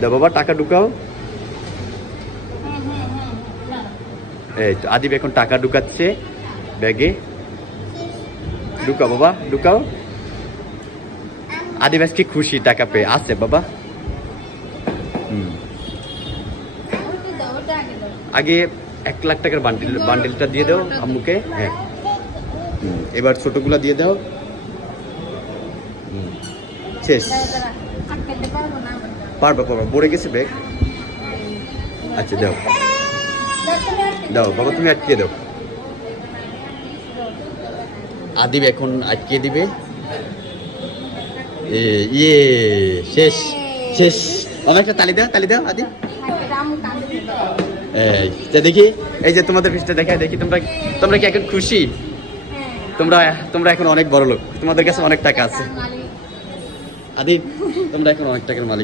দাও বাবা, টাকা ঢুকাও। এই তো আদিব এখন টাকা ঢুকাচ্ছে ব্যাগে। ঢুকাও বাবা, ঢুকাও। আদিব আজকে খুশি টাকা পেয়ে। আছে বাবা। আগে 1 লাখ টাকার বান্ডিলটা দিয়ে দাও আম্মুকে। হ্যাঁ, এবার ছোটগুলা দিয়ে দাও। শেষ। পারবা পারবা, পড়ে গেছে ব্যাগ। আচ্ছা দাও দাও বাবা, তুমি আটকে দাও। আদিব এখন আটকে দিবে। ইয়ে শেষ শেষ। অনেকটা তালি দাও, তালি দাও আদিব। দেখি এই যে তোমাদের পিছটা দেখা দেখি, তোমরা কি এখন খুশি? তোমরা এখন অনেক বড় লোক, তোমাদের কাছে অনেক টাকা আছে। আদিব তোমরা এখন অনেক টাকার মালিক।